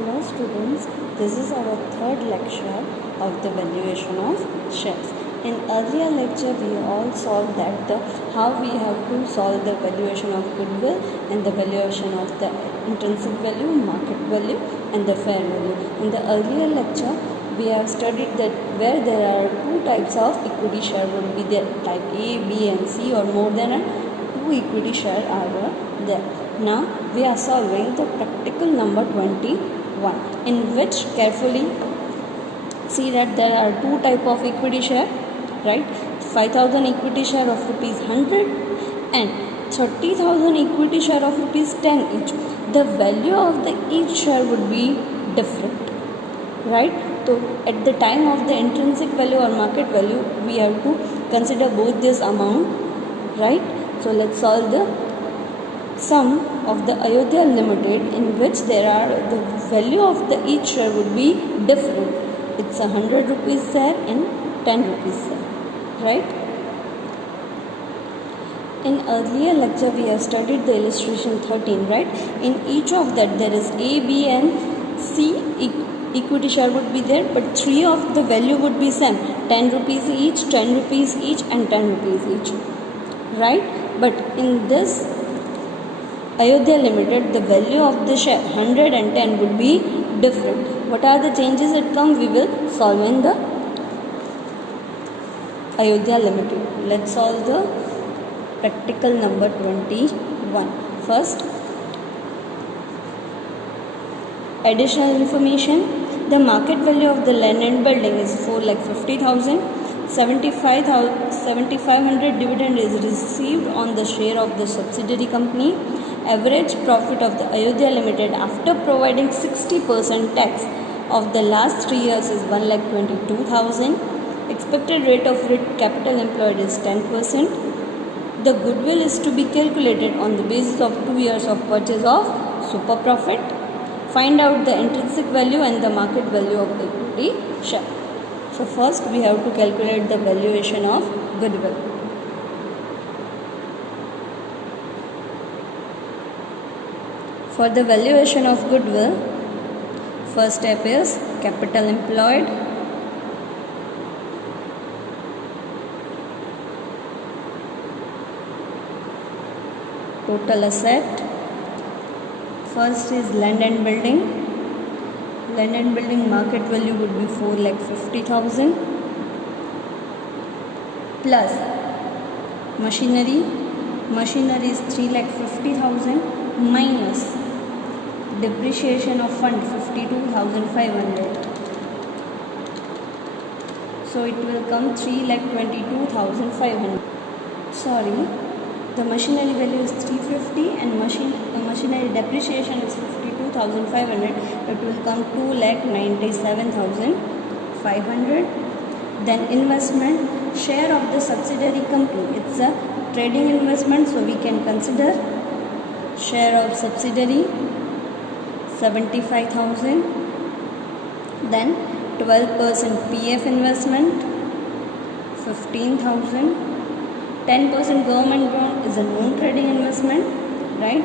Hello students, this is our third lecture of the valuation of shares. In earlier lecture we all solved that how we have to solve the valuation of goodwill and the valuation of the intrinsic value, market value and the fair value. In the earlier lecture we have studied that where there are two types of equity share will be there, type A, B and C, or more than two equity share are there. Now we are solving the practical number 21, in which carefully see that there are two type of equity share, right? 5,000 equity share of rupees 100 and 30,000 equity share of rupees 10 each. The value of the each share would be different, right? So at the time of the intrinsic value or market value, we have to consider both this amount, right? So let's solve the sum of the Ayodhya Limited, in which there are the value of the each share would be different. It's 100 rupees share and 10 rupees share, right? In earlier lecture we have studied the illustration 13, right? In each of that there is A, B and C equity share would be there, but three of the value would be same, 10 rupees each, 10 rupees each and 10 rupees each, right? But in this Ayodhya Limited, the value of the share 110 would be different. What are the changes that come? We will solve in the Ayodhya Limited. Let's solve the practical number 21. First, additional information. The market value of the land and building is 4,50,000. 7,500 dividend is received on the share of the subsidiary company. Average profit of the Ayodhya Limited after providing 60% tax of the last 3 years is 1,22,000. Expected rate of capital employed is 10%. The goodwill is to be calculated on the basis of 2 years of purchase of super profit. Find out the intrinsic value and the market value of the equity share. So first we have to calculate the valuation of goodwill. For the valuation of goodwill, first step is capital employed. Total asset. First is land and building. Land and building market value would be 4,50,000 plus machinery. Machinery is 3,50,000 minus depreciation of fund 52,500. So it will come 3,22,500. Sorry, the machinery value is 350 and machinery depreciation is 52,500. It will come 2,97,500. Then investment, share of the subsidiary company. It's a trading investment, so we can consider share of subsidiary 75,000. Then 12% PF investment 15,000. 10% government bond is a non-trading investment, right?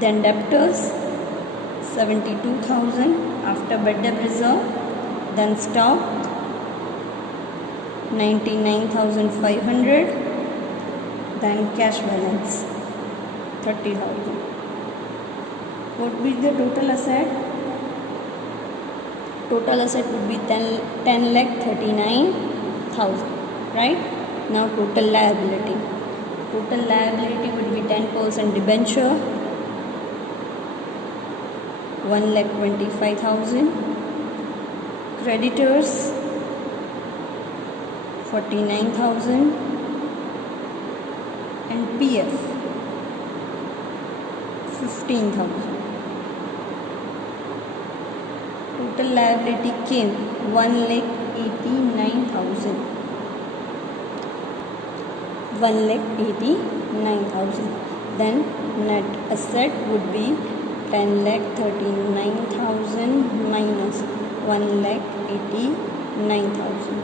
Then debtors 72,000 after bad debt reserve. Then stock 99,500. Then cash balance 30,000. What would be the total asset? Total asset would be 10,39,000, right? Now total liability. Total liability would be 10% debenture 1,25,000. Creditors 49,000 and PF 15,000. Total liability came 1,89,000. 1,89,000. Then net asset would be 10,39,000 minus 1,89,000.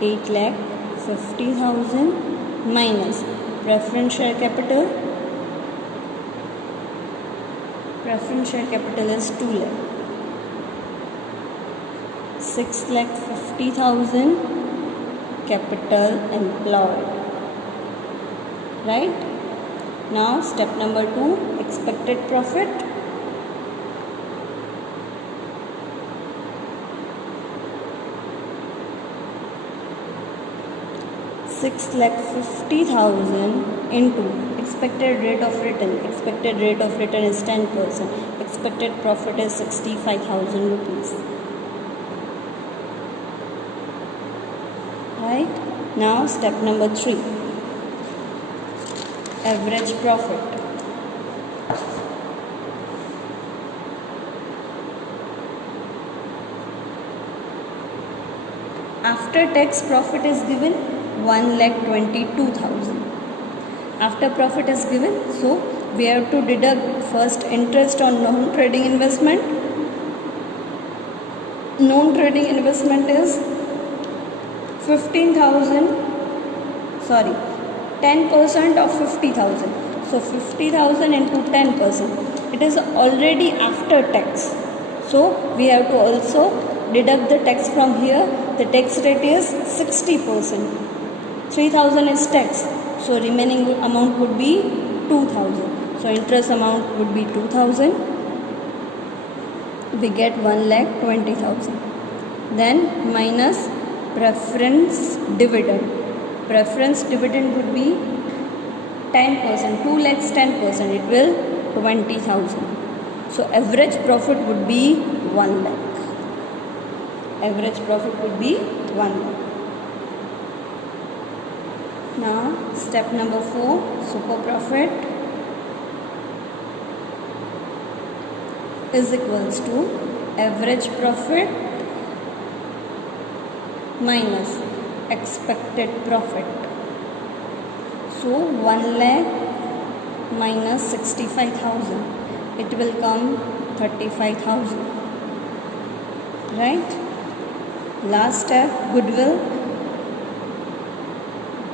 8,50,000 minus preference share capital Preference share capital is 2 lakh. 6,50,000 capital employed. Right? Now step number 2, expected profit. $6,50,000 into expected rate of return. Expected rate of return is 10%. Expected profit is 65,000 rupees. Right? Now step number 3, average profit. After tax profit is given 1,22,000. After profit is given, so we have to deduct first interest on non-trading investment. Non-trading investment is 10% of 50,000. So 50,000 into 10%. It is already after tax. So we have to also deduct the tax from here. The tax rate is 60%. 3,000 is tax. So remaining amount would be 2,000. So interest amount would be 2,000. We get 1,20,000. Then minus preference dividend. Preference dividend would be 10%. 2 lakhs 10%. It will 20,000. So average profit would be 1 lakh. Average profit would be 1 lakh. Now step number 4, super profit is equals to average profit minus expected profit. So 1 lakh minus 65,000, it will come 35,000. Right? Last step, goodwill.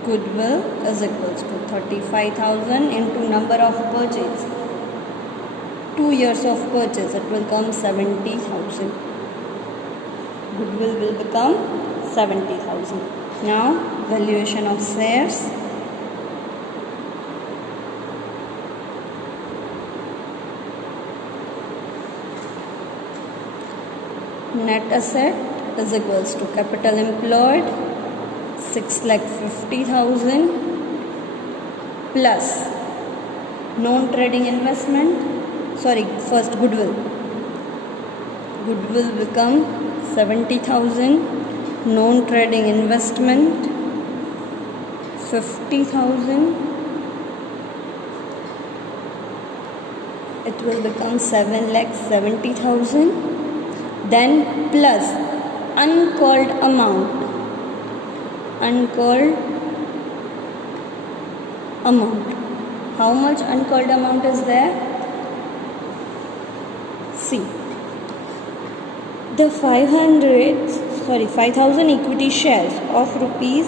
Goodwill is equals to 35,000 into number of purchase. 2 years of purchase, it will come 70,000. Goodwill will become 70,000. Now valuation of shares. Net asset is equals to capital employed 6,50,000 plus non-trading investment. First goodwill. Goodwill become 70,000. Non-trading investment 50,000. It will become 7,70,000. Then plus uncalled amount. Uncalled amount. How much uncalled amount is there? See. The 5,000 equity shares of rupees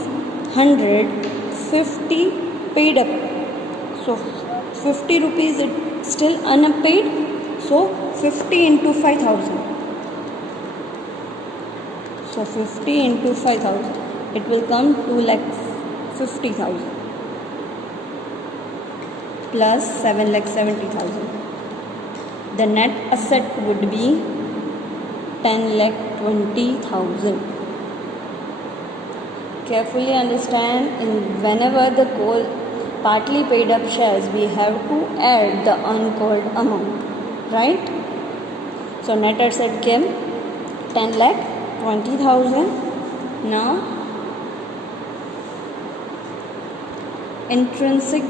150 paid up. So 50 rupees is still unpaid. So 50 into 5,000. So 50 into 5,000. It will come 2,50,000 plus 7,70,000. The net asset would be 10,20,000. Carefully understand, whenever the partly paid up shares, we have to add the uncalled amount, right? So net asset came 10,20,000. Now intrinsic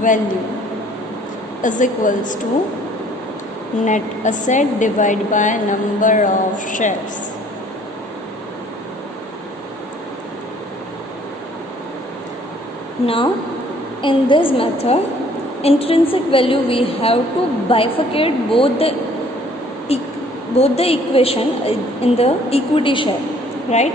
value is equals to net asset divided by number of shares. Now in this method, intrinsic value, we have to bifurcate both the equation in the equity share, right?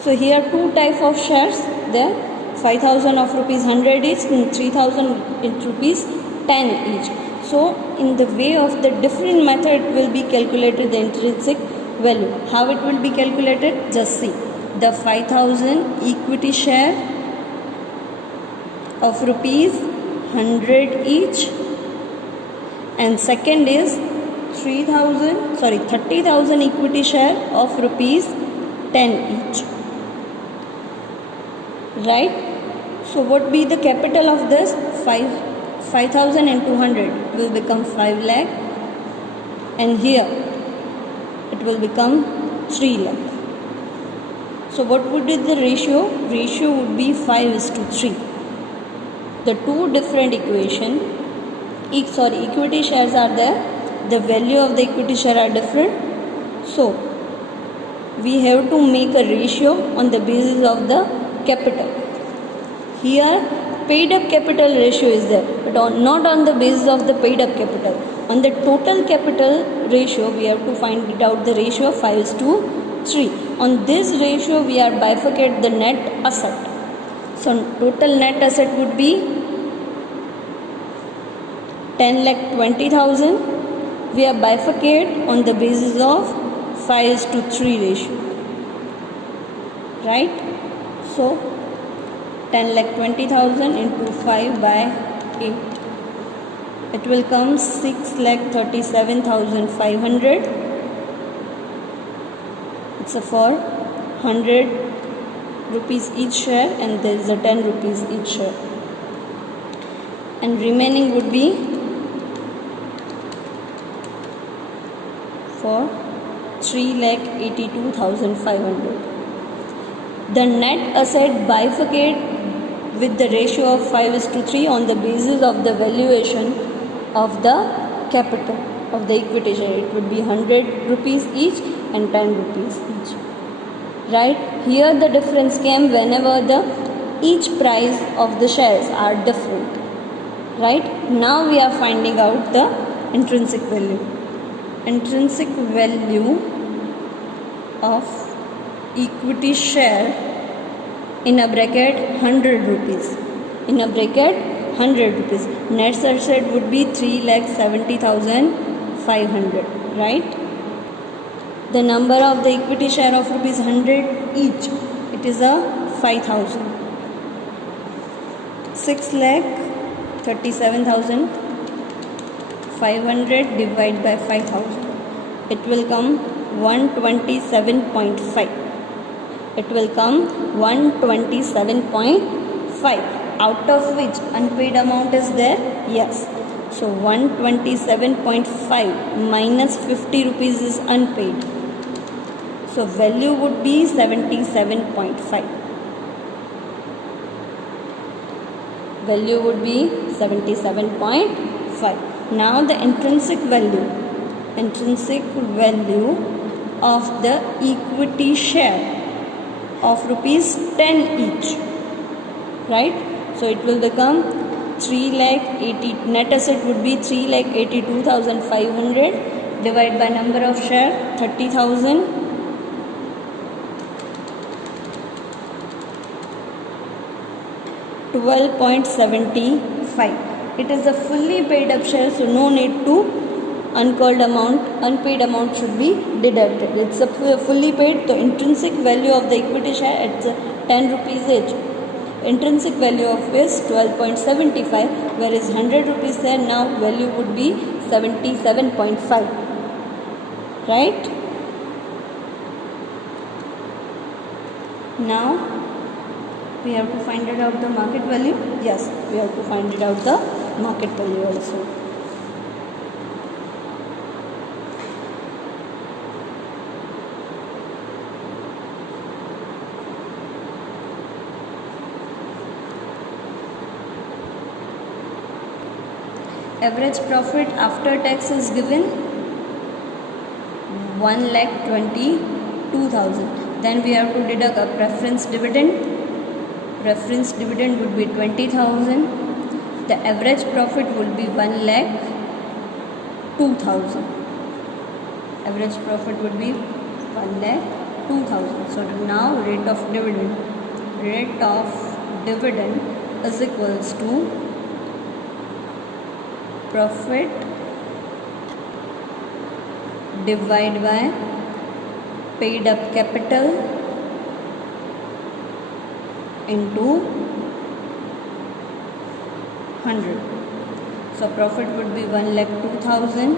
So here two type of shares there, 5,000 of rupees 100 each and 3,000 rupees 10 each. So in the way of the different method will be calculated the intrinsic value. How it will be calculated? Just see. The 5,000 equity share of rupees 100 each, and second is 30,000 equity share of rupees 10 each. Right? So what be the capital of this? 5,000 and 200 will become 5 lakh, and here it will become 3 lakh. So what would be the ratio? Ratio would be 5:3. The two different equity shares are there. The value of the equity share are different. So we have to make a ratio on the basis of the capital. Here paid up capital ratio is there, but not on the basis of the paid up capital. On the total capital ratio, we have to find out the ratio of 5:3. On this ratio, we are bifurcate the net asset. So total net asset would be 10,20,000. We are bifurcate on the basis of 5:3 ratio. Right? So 10,20,000 into 5 by 8. It will come 6,37,500. It's for 100 rupees each share, and there is a 10 rupees each share. And remaining would be for 3,82,500. The net asset bifurcate with the ratio of 5:3 on the basis of the valuation of the capital of the equity share. It would be 100 rupees each and 10 rupees each. Right? Here the difference came whenever the each price of the shares are different. Right? Now we are finding out the intrinsic value. Intrinsic value of equity share in a bracket 100 rupees. In a bracket 100 rupees. Net asset would be 3,70,500. Right? The number of the equity share of rupees 100 each. It is a 5,000. 6,37,500 divided by 5,000. It will come 127.5. It will come 127.5. Out of which unpaid amount is there? Yes. So 127.5 minus 50 rupees is unpaid. So value would be 77.5. Value would be 77.5. Now the intrinsic value of the equity share of rupees 10 each. Right? So it will become 3,80,000. Net asset would be 3,82,500 divided by number of share 30,000. 12.75. It is a fully paid up share, so no need to unpaid amount should be deducted. It's a fully paid. The intrinsic value of the equity share at 10 rupees each. Intrinsic value of is 12.75, whereas 100 rupees there. Now value would be 77.5. Right? Now we have to find it out the market value. Yes, we have to find it out the market value also. Average profit after tax is given 1,22,000. Then we have to deduct a preference dividend. Preference dividend would be 20,000. The average profit would be 1,02,000. Average profit would be 1,02,000. So now rate of dividend is equals to profit divided by paid up capital into 100. So profit would be 1,02,000.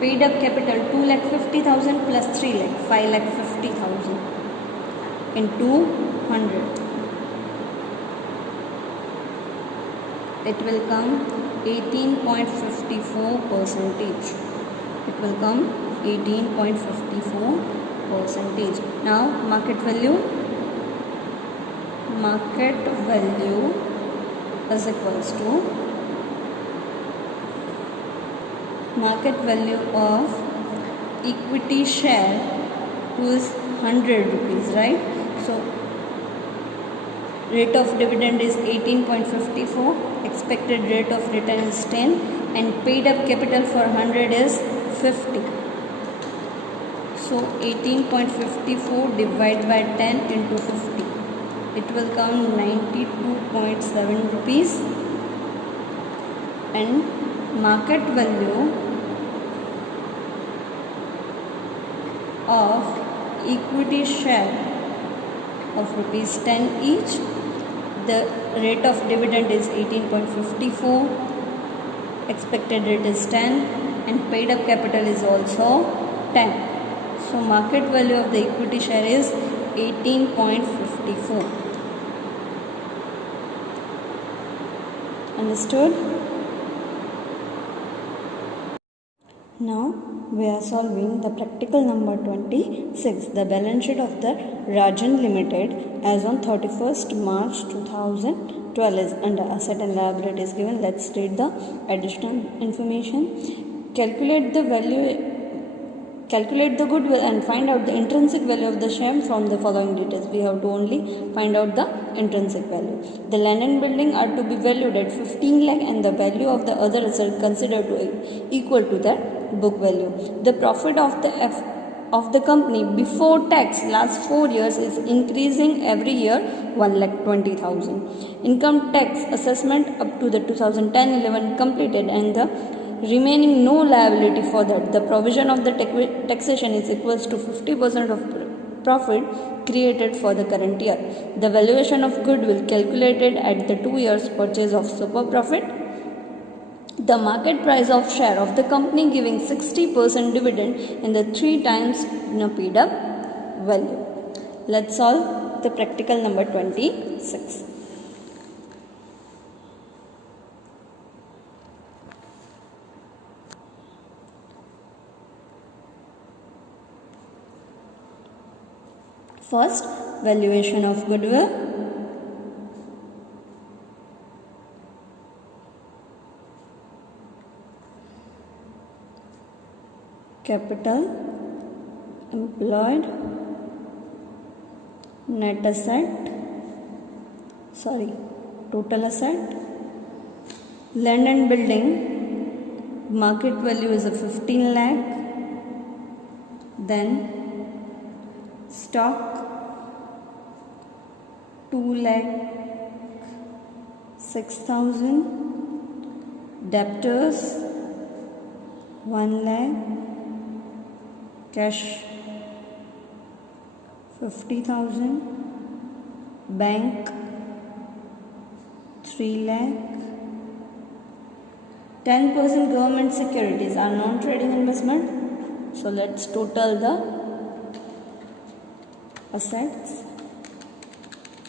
Paid up capital 2,50,000 plus 3 lakh 5,50,000 into 100. It will come 18.54 percentage. It will come 18.54 percentage. Now market value. Market value is equals to market value of equity share is 100 rupees, right? So rate of dividend is 18.54, expected rate of return is 10, and paid up capital for 100 is 50. So 18.54 divided by 10 into 50. It will come 92.7 rupees, and market value of equity share of rupees 10 each. The rate of dividend is 18.54, expected rate is 10, and paid up capital is also 10. So market value of the equity share is 18.54. Understood? Now we are solving the practical number 26, the balance sheet of the Rajan Limited as on 31st March 2012 is under asset and liabilities given. Let's read the additional information. Calculate the goodwill and find out the intrinsic value of the share from the following details. We have to only find out the intrinsic value. The land and building are to be valued at 15 lakh and the value of the other asset considered to equal to that book value. The profit of the company before tax last 4 years is increasing every year 1,20,000. Income tax assessment up to the 2010-11 completed and the remaining no liability for that. The provision of the taxation is equals to 50% of profit created for the current year. The valuation of goodwill calculated at the 2 years purchase of super profit. The market price of share of the company giving 60% dividend and the 3 times paid up value. Let's solve the practical number 26. First, valuation of goodwill. Capital employed, net asset, total asset, land and building, market value is a 15 lakh, then stock 2,06,000, debtors 1 lakh, cash 50,000, bank 3 lakh, 10% government securities are non-trading investment. So let's total the assets.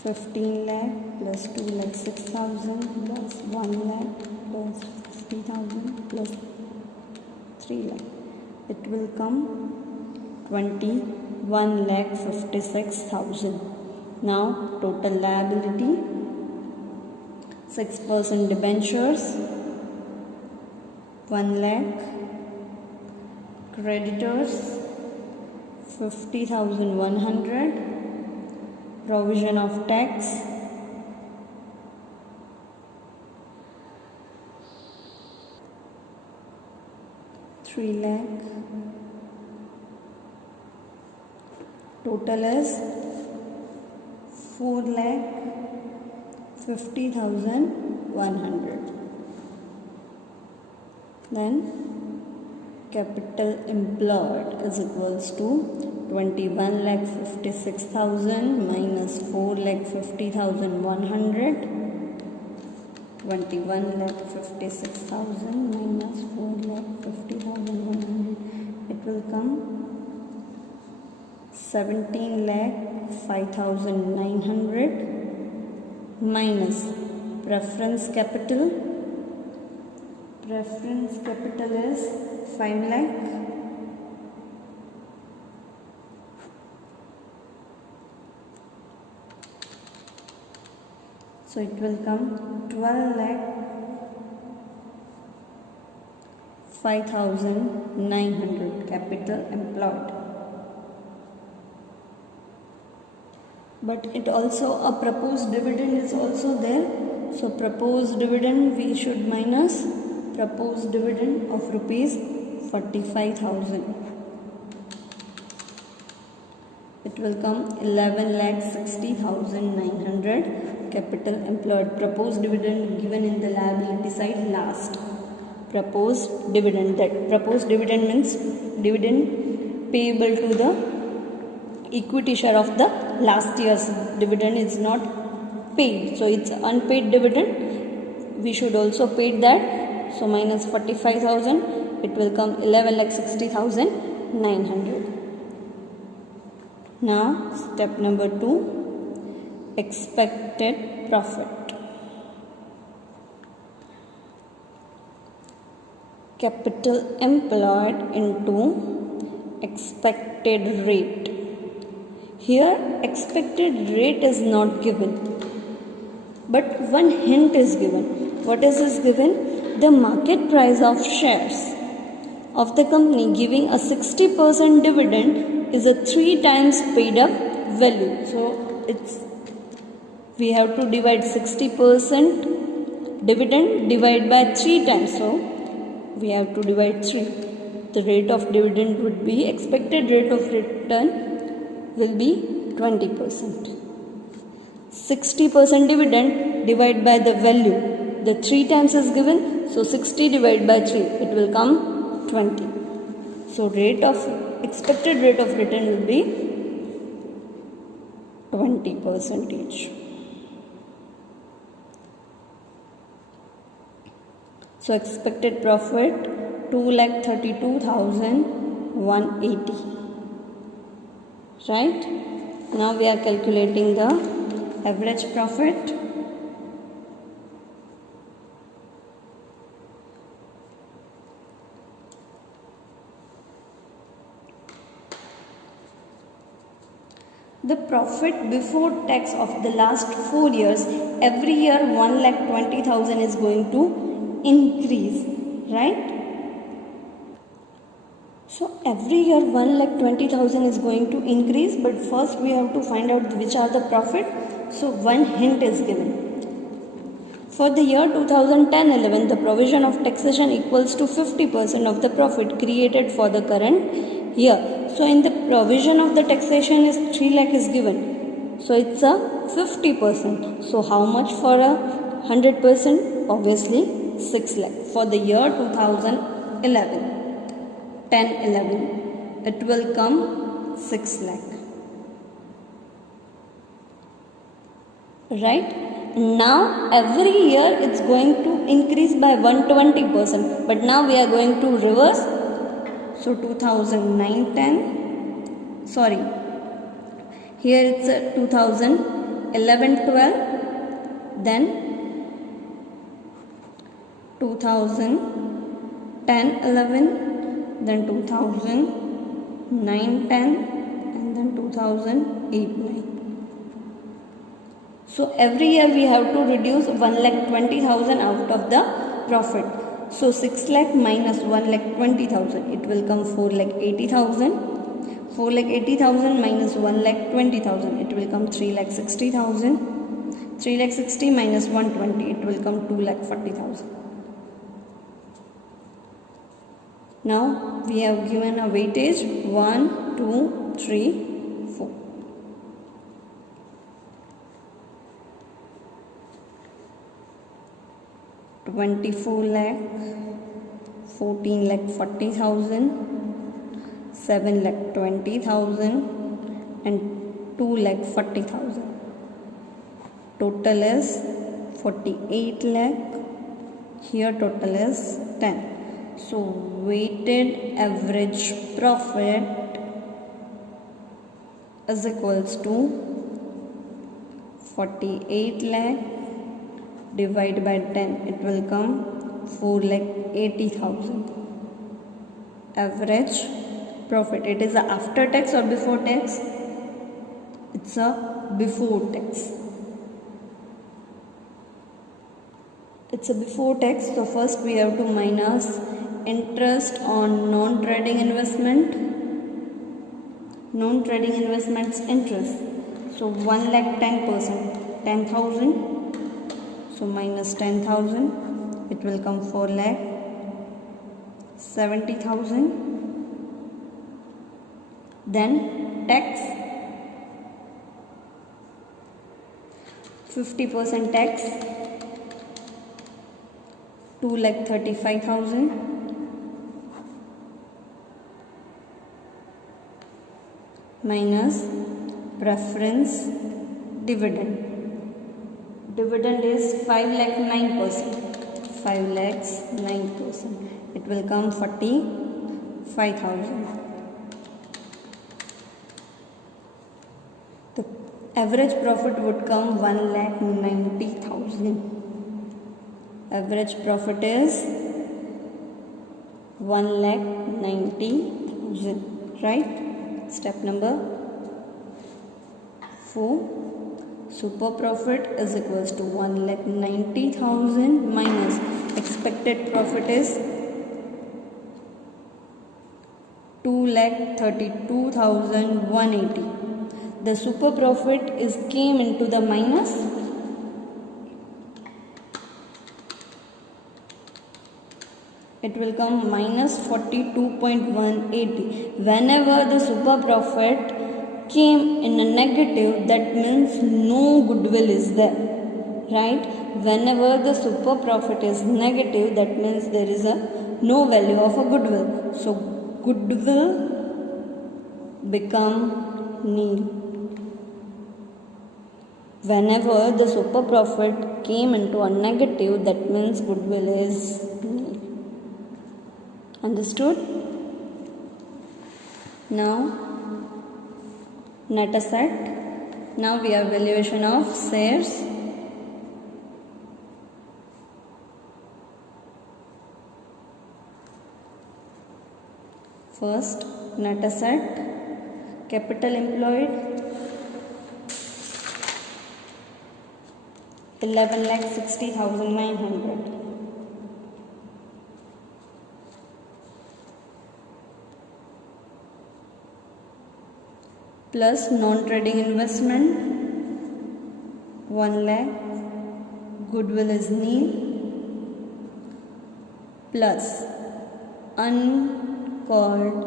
15 lakh plus 2,06,000 plus 1 lakh plus 50,000 plus 3 lakh. It will come 21,56,000. Now total liability, 6% debentures 1 lakh, creditors 50,100, provision of tax 3 lakh. Total is 4,50,100. Then capital employed is equals to 21,56,000 minus 4,50,100. 21,56,000 minus 4,50,100. It will come 17,05,900 minus preference capital. Preference capital is 5 lakh. So it will come 12,05,900 capital employed. But it also a proposed dividend is also there. So proposed dividend we should minus proposed dividend of rupees 45,000. It will come 11,60,900 capital employed. Proposed dividend given in the liability side last. Proposed dividend, that proposed dividend means dividend payable to the equity share of the last year's dividend is not paid. So it's unpaid dividend. We should also pay that. So minus 45,000. It will come 11,60,900. Now step number 2, expected profit. Capital employed into expected rate. Here expected rate is not given, but one hint is given. What is given? The market price of shares of the company giving a 60% dividend is a 3 times paid up value. So we have to divide 60% dividend divide by 3 times. So we have to divide 3. The rate of dividend would be, expected rate of return will be 20%. 60% dividend divided by the value. The 3 times is given. So 60 divided by 3. It will come 20. So expected rate of return will be 20%. So expected profit 2,32,180. Right? Now we are calculating the average profit. The profit before tax of the last 4 years, every year 1,20,000 is going to increase, right? So every year 1,20,000 is going to increase, but first we have to find out which are the profit. So one hint is given. For the year 2010-11, the provision of taxation equals to 50% of the profit created for the current year. So in the provision of the taxation is 3 lakh is given. So it's a 50%. So how much for a 100%? Obviously 6 lakh. For the year 2011. 10-11, it will come 6 lakh. Right? Now every year it's going to increase by 120%, but now we are going to reverse. So 2009-10, sorry, here it's 2011-12, then 2010-11, then 2009-10, and then 2008-9. So every year we have to reduce 1,20,000 out of the profit. So 6 lakh minus 1,20,000, it will come 4,80,000. 4,80,000 minus 1,20,000, it will come 3,60,000. 3,60,000 minus 120, it will come 2,40,000. Now we have given a weightage 1, 2, 3, 4. 24 lakh, 14 lakh 40,000, 7 lakh 20,000 and 2 lakh 40,000. Total is 48 lakh. Here total is 10. So weighted average profit is equals to 48 lakh divided by 10. It will come 4 lakh 80,000. Average profit. It is a after tax or before tax? It's a before tax. It's a before tax. So first we have to minus interest on non-trading investment. Non-trading investments interest. So 1 lakh 10%, 10,000. So minus 10,000. It will come 4 lakh 70,000. Then tax, 50% tax, 2 lakh 35,000. Minus preference dividend. Dividend is 5 lakh 9%. 5 lakhs 9%. It will come 45,000. The average profit would come 1 lakh 90,000. Average profit is 1 lakh 90,000. Right? Step number 4. Super profit is equals to 1 lakh 90,000 minus expected profit is 2 lakh 32,180. The super profit is came into the minus. It will come minus 42.180. Whenever the super profit came in a negative, that means no goodwill is there, right? Whenever the super profit is negative, that means there is a no value of a goodwill. So goodwill become nil. Whenever the super profit came into a negative, that means goodwill is nil. Understood? Now net asset. Now we have valuation of shares. First, net asset, capital employed 11,60,900. Plus non-trading investment 1 lakh, goodwill is nil, plus uncalled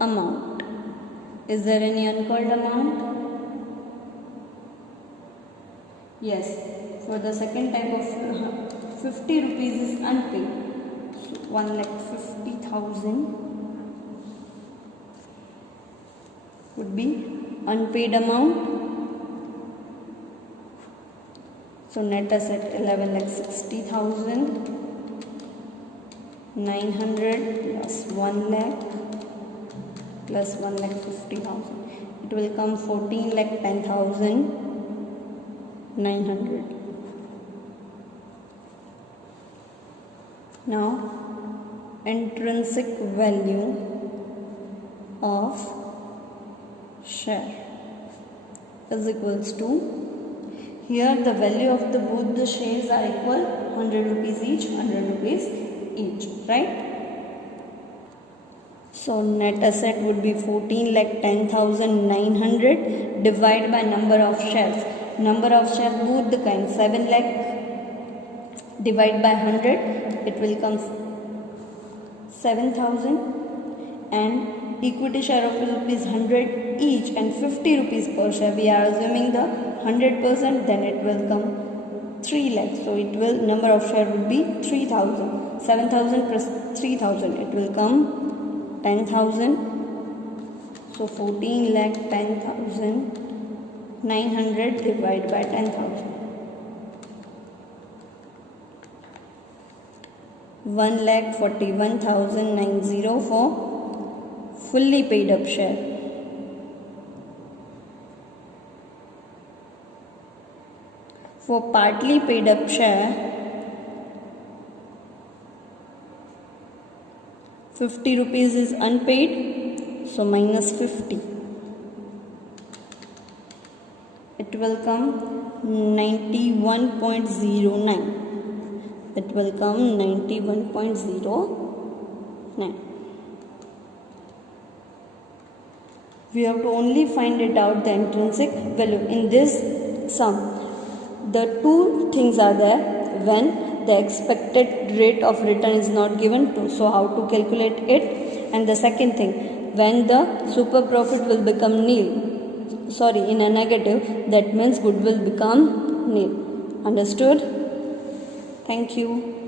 amount. Is there any uncalled amount? Yes, for the second type of 50 rupees is unpaid. So 1,50,000 would be unpaid amount. So net asset 11,60,900 plus 1 lakh plus 1,50,000. It will come 14,10,900. Now intrinsic value of share is equals to, here the value of the both the shares are equal, 100 rupees each, 100 rupees each, right? So net asset would be 14,10,900 divided by number of shares. Number of shares both the kind, 7 lakh divided by 100, it will come 7,000, and equity share of rupees 100 each and 50 rupees per share. We are assuming the 100%, then it will come 3 lakhs. So it will, number of share would be 3,000. 7,000 plus 3,000, it will come 10,000. So 14,10,900 divided by 10,000. 1,41,900 for fully paid up share. For partly paid up share, 50 rupees is unpaid, so minus 50. It will come 91.09. It will come 91.09. We have to only find it out the intrinsic value. In this sum, the two things are there when the expected rate of return is not given to. So how to calculate it? And the second thing, when the super profit will become nil, in a negative, that means goodwill become nil. Understood? Thank you.